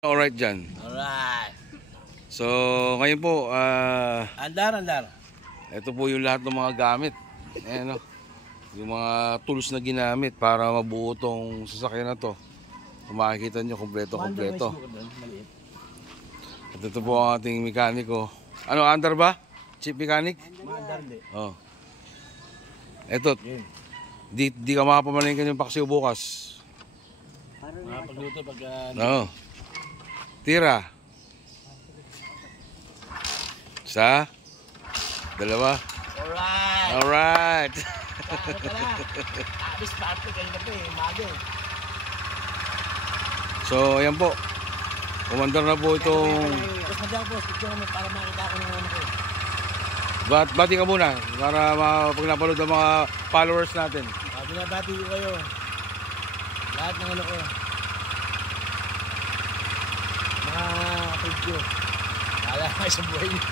Alright dyan. Alright. So, ngayon po, Andar. ito po yung lahat ng mga gamit. Ayan, no? Yung mga tools na ginamit para mabuo tong sasakyan na to. Kung makikita nyo, kompleto. At ito po ang ating mekaniko. Ano, Andar ba? Chief mechanic? Andar di. Oh. Ito, di ka makapamalingkan yung paksiw bukas. Pagluto pag... No. Tira. Isa. Dalawa. Alright. Alright. Abis parte kayo na po eh. Mago. So, ayan po. Umandar na po itong... Tapos madyan po, picture mo para makita ko ng ano ko. Bati ka muna para pag napanood ng mga followers natin. Binabati ko kayo. Lahat ng ano ko. Mga kapag ko. Kala ka sa buhay niyo.